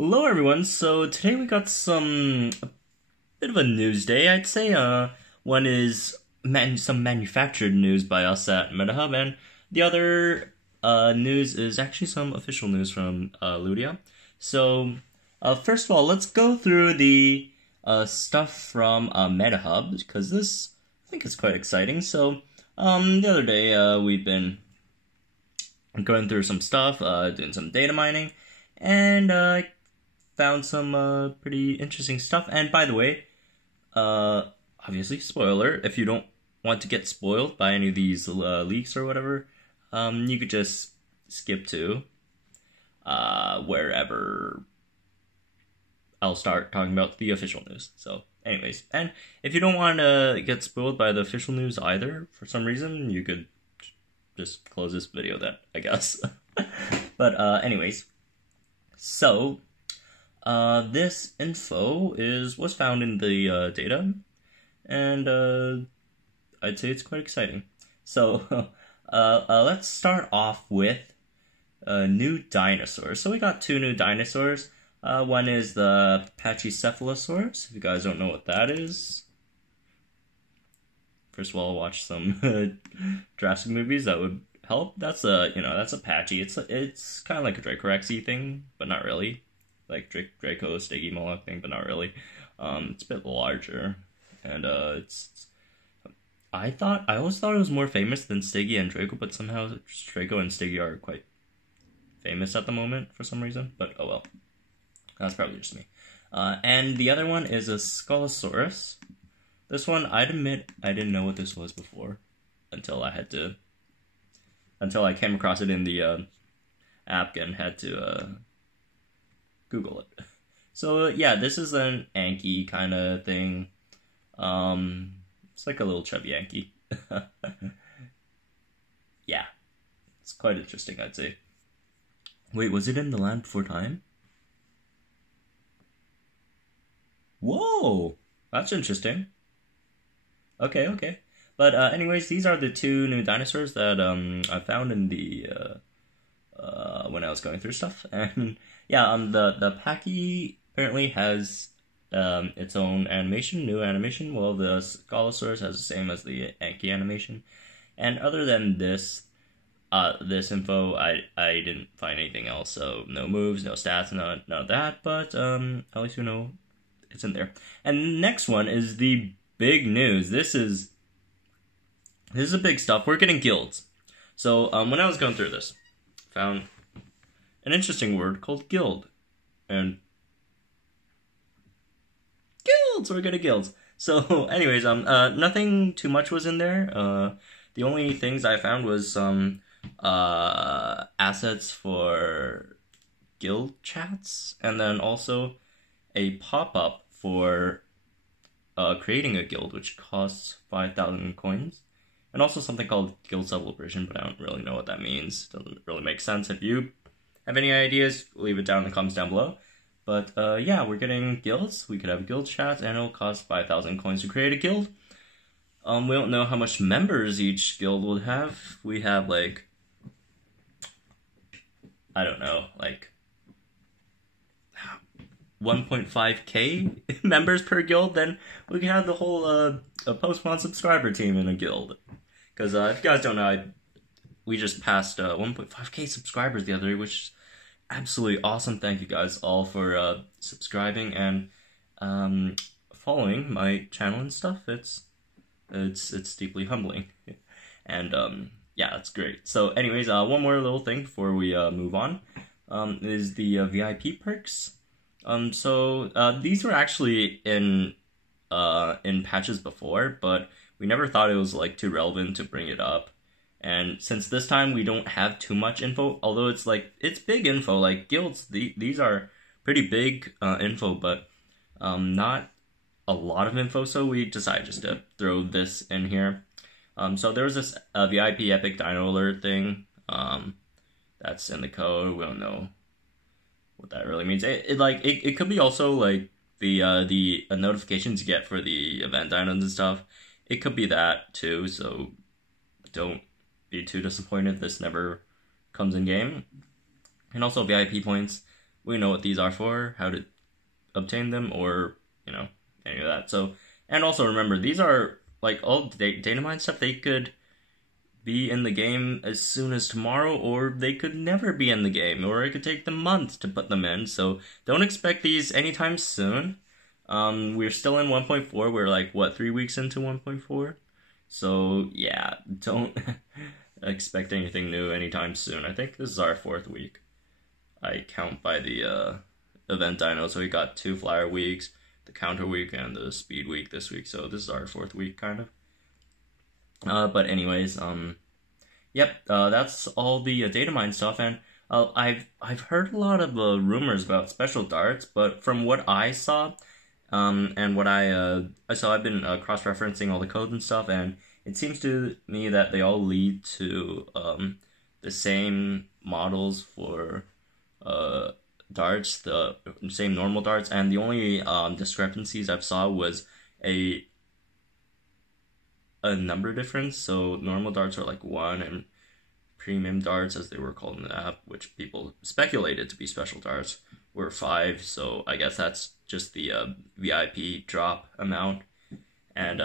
Hello everyone, so today we got a bit of a news day, I'd say. One is some manufactured news by us at MetaHub, and the other news is actually some official news from Ludia. So, first of all, let's go through the stuff from MetaHub, because this, I think, is quite exciting. So, the other day, we've been going through some stuff, doing some data mining, and found some pretty interesting stuff. And by the way, obviously, spoiler, if you don't want to get spoiled by any of these leaks or whatever, you could just skip to wherever I'll start talking about the official news. So anyways, and if you don't want to get spoiled by the official news either, for some reason, you could just close this video then, I guess. But anyways, so this info was found in the data, and I'd say it's quite exciting. So let's start off with new dinosaurs. So we got two new dinosaurs. One is the Pachycephalosaurus. If you guys don't know what that is, first of all, watch some Jurassic movies. That would help. That's that's a Patchy. It's kind of like a Dracorexy thing, but not really. Like Draco, Steggy Moloch thing, but not really. It's a bit larger, and I always thought it was more famous than Steggy and Draco, but somehow Draco and Steggy are quite famous at the moment for some reason. But oh well, that's probably just me. And the other one is a Scolosaurus. This one, I'd admit, I didn't know what this was before until I came across it in the app and had to Google it. So yeah, this is an Anki kind of thing. It's like a little chubby Anki. Yeah, it's quite interesting, I'd say. Wait, was it in the Land Before Time? Whoa, that's interesting. Okay. But anyways, these are the two new dinosaurs that I found in the when I was going through stuff. And yeah, the Pachy apparently has its own animation, new animation, while the Scolosaurus has the same as the Anki animation. And other than this info, I didn't find anything else. So no moves, no stats, none of that. But at least you know it's in there. And the next one is the big news. This is a big stuff. We're getting guilds. So when I was going through this, found an interesting word called guild. And guilds, we're getting guilds. So anyways, nothing too much was in there. The only things I found was some assets for guild chats, and then also a pop-up for creating a guild, which costs 5,000 coins. And also something called Guild Celebration, but I don't really know what that means. Doesn't really make sense. If you have any ideas, leave it down in the comments down below. But yeah, we're getting guilds. We could have guild chats, and it'll cost 5,000 coins to create a guild. We don't know how much members each guild would have. We have like, I don't know, like 1.5k members per guild. Then we can have the whole a post-spawn subscriber team in a guild. Because if you guys don't know, we just passed 1.5k subscribers the other day, which is absolutely awesome. Thank you guys all for subscribing and following my channel and stuff. It's deeply humbling, and yeah, that's great. So anyways, one more little thing before we move on is the VIP perks. So these were actually in patches before, but we never thought it was like too relevant to bring it up. And since this time we don't have too much info, although it's big info, like guilds, these are pretty big info, but not a lot of info, so we decided just to throw this in here. So there was this VIP Epic Dino Alert thing that's in the code. We don't know what that really means. It could be also like the notifications you get for the event dinos and stuff. It could be that too, so don't be too disappointed if this never comes in game. And also VIP points, we know what these are for, how to obtain them, or, you know, any of that. So, and also remember, these are, like, all Datamined stuff. They could be in the game as soon as tomorrow, or they could never be in the game, or it could take them months to put them in, so don't expect these anytime soon. We're still in 1.4, we're like, what, 3 weeks into 1.4? So, yeah, don't expect anything new anytime soon. I think this is our 4th week. I count by the event Dino, so we got 2 flyer weeks, the counter week, and the speed week this week, so this is our 4th week, kind of. But anyways, yep, that's all the Datamined stuff, and I've heard a lot of rumors about special darts, but from what I saw, and what I saw, I've been cross-referencing all the codes and stuff, and it seems to me that they all lead to the same models for darts, the same normal darts, and the only discrepancies I've saw was a number difference. So normal darts are like 1, and premium darts, as they were called in the app, which people speculated to be special darts, were 5. So I guess that's just the VIP drop amount, and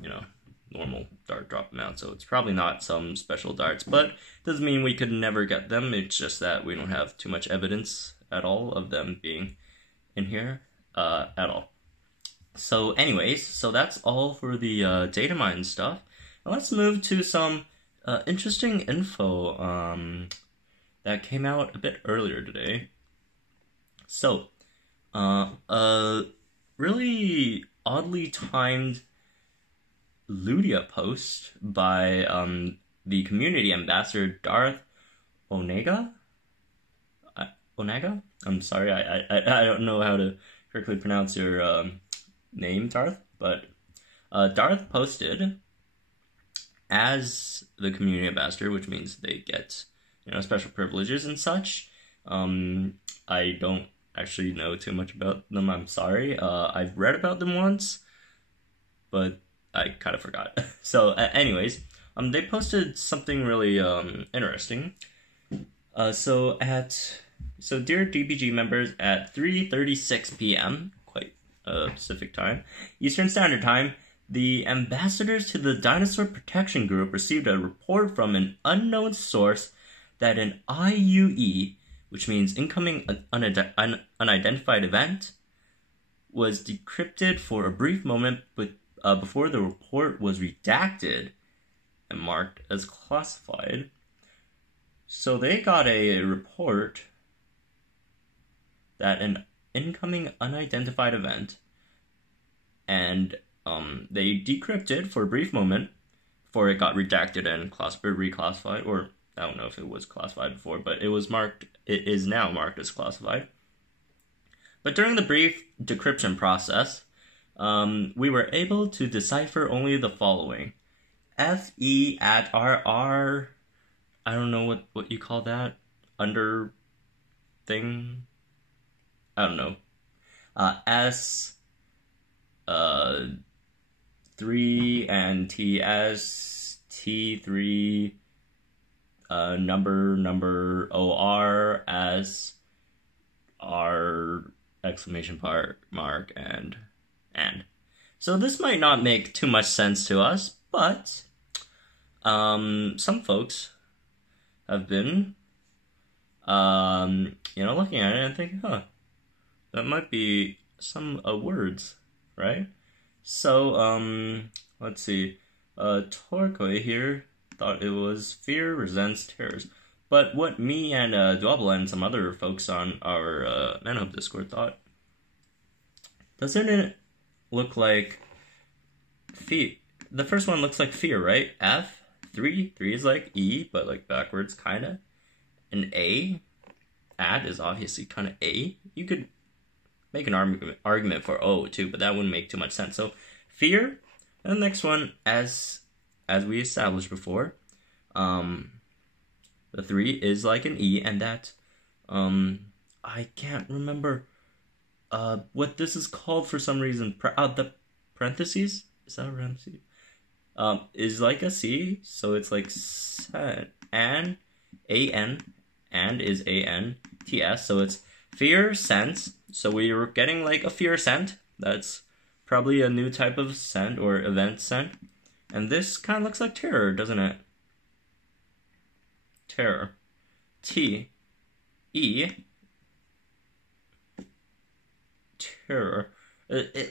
you know, normal dart drop amount. So it's probably not some special darts, but doesn't mean we could never get them. It's just that we don't have too much evidence at all of them being in here at all. So anyways, so that's all for the Datamined stuff. Now let's move to some interesting info that came out a bit earlier today. So, really oddly timed Ludia post by the community ambassador Darth Onega? Onega? I'm sorry, I don't know how to correctly pronounce your name, Darth, but Darth posted as the community ambassador, which means they get, you know, special privileges and such. I don't actually know too much about them, I'm sorry. I've read about them once, but I kind of forgot. So anyways, they posted something really interesting. So dear DBG members, at 3:36 p.m., quite Pacific time, Eastern Standard Time, the ambassadors to the Dinosaur Protection Group received a report from an unknown source that an IUE, which means incoming unidentified event, was decrypted for a brief moment, but before the report was redacted and marked as classified. So they got a report that an incoming unidentified event, and they decrypted for a brief moment before it got redacted and reclassified, or I don't know if it was classified before, but it is now marked as classified. But during the brief decryption process, we were able to decipher only the following: FE at RR, I don't know what you call that, under thing, I don't know, S 3 and TS T3 number OR S R exclamation mark and. So this might not make too much sense to us, but some folks have been looking at it and thinking, that might be some words, right? So let's see, Torquay here thought it was fear resents terrors, but what me and Dwabble and some other folks on our Manhope Discord thought, doesn't it look like fear? The first one looks like fear, right? F, 3 is like E, but like backwards, kinda. And A, at is obviously kind of A. You could make an argument for O too, but that wouldn't make too much sense. So fear, and the next one, as we established before, the 3 is like an E, and that I can't remember what this is called for some reason. The parentheses, is that a parentheses? Is like a C, so it's like and A-N, and is A-N-T-S, so it's fear sense. So we were getting like a fear scent. That's probably a new type of scent or event scent. And this kind of looks like terror, doesn't it? Terror. T-E. Terror.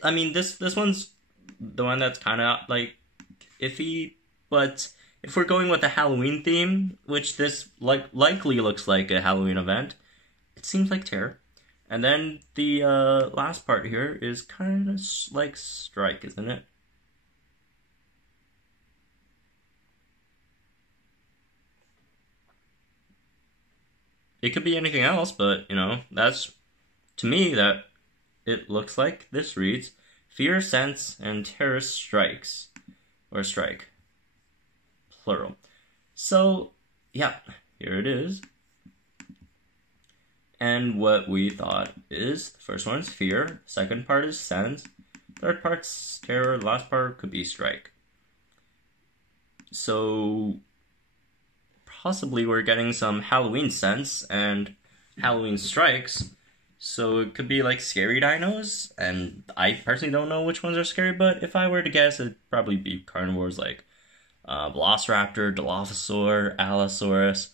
I mean, this one's the one that's kind of like iffy, but if we're going with a Halloween theme, which this likely looks like a Halloween event, it seems like terror. And then the last part here is kind of like strike, isn't it? It could be anything else, but, you know, that's, to me, that it looks like this reads, fear sense and terror strikes, or strike, plural. So, yeah, here it is. And what we thought is, the first one's fear, second part is sense, third part's terror, last part could be strike. So, possibly we're getting some Halloween sense and Halloween strikes. So it could be like scary dinos, and I personally don't know which ones are scary, but if I were to guess, it'd probably be carnivores like Velociraptor, Dilophosaur, Allosaurus.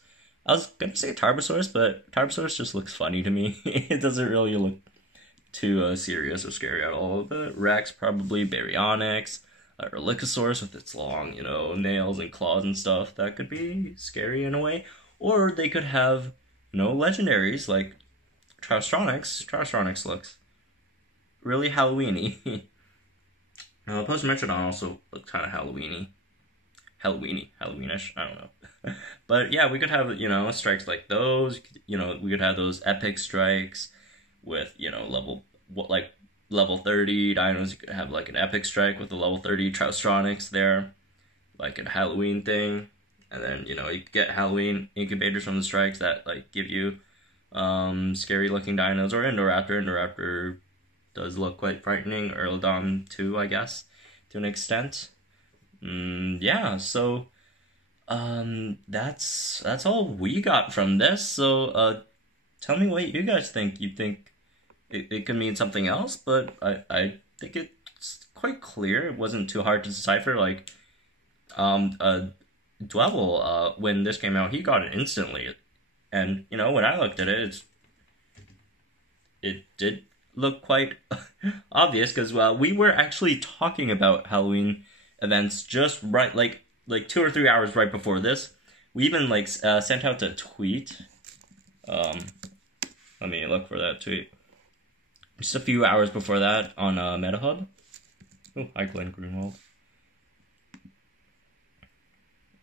I was gonna say Tarbosaurus, but Tarbosaurus just looks funny to me. It doesn't really look too serious or scary at all. But Rex, probably Baryonyx, Erlikosaurus with its long, you know, nails and claws and stuff. That could be scary in a way. Or they could have, you know, legendaries like Triceratops. Triceratops looks really Halloween-y. Post-Metrodon also looks kind of Halloween-y. Halloweenish, I don't know. But yeah, we could have, you know, strikes like those. You know, we could have those epic strikes with, you know, level 30 dinos. You could have like an epic strike with a level 30 Triceratops there, like a Halloween thing. And then, you know, you could get Halloween incubators from the strikes that like give you scary looking dinos, or Indoraptor. Indoraptor does look quite frightening. Earlodon too, I guess, to an extent. Yeah, so that's all we got from this. So tell me what you guys think. You think it could mean something else, but I think it's quite clear. It wasn't too hard to decipher. Like Dwevel, when this came out, he got it instantly. And, you know, when I looked at it, it did look quite obvious, because we were actually talking about Halloween events just right, like 2 or 3 hours right before this. We even, like, sent out a tweet. Let me look for that tweet. Just a few hours before that on MetaHub. Oh, hi, Glenn Greenwald.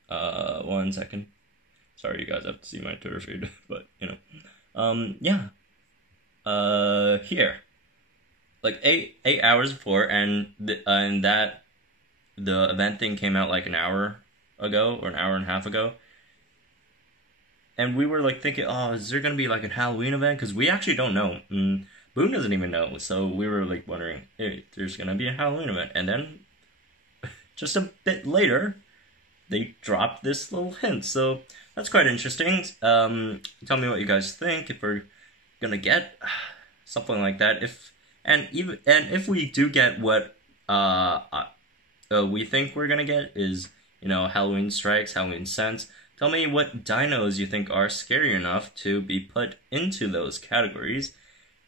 1 second. Sorry, you guys have to see my Twitter feed, but, you know. Yeah. Here. Like, 8 hours before, and that the event thing came out like an hour ago, or an hour and a half ago. And we were, like, thinking, oh, is there gonna be, like, a Halloween event? Because we actually don't know. Boone doesn't even know, so we were, like, wondering, hey, there's gonna be a Halloween event. And then, just a bit later, they dropped this little hint, so that's quite interesting. Tell me what you guys think, if we're gonna get something like that. If we do get what we think we're gonna get, is, you know, Halloween strikes, Halloween scents. Tell me what dinos you think are scary enough to be put into those categories.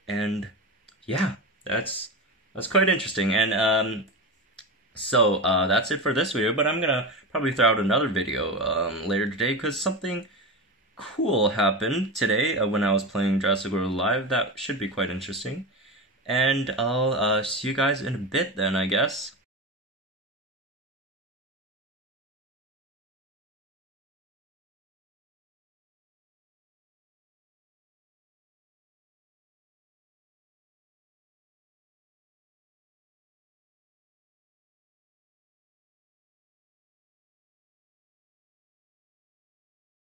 And yeah, that's quite interesting. And so that's it for this video, but I'm gonna probably throw out another video later today, because something cool happened today when I was playing Jurassic World Live. That should be quite interesting. And I'll see you guys in a bit then, I guess.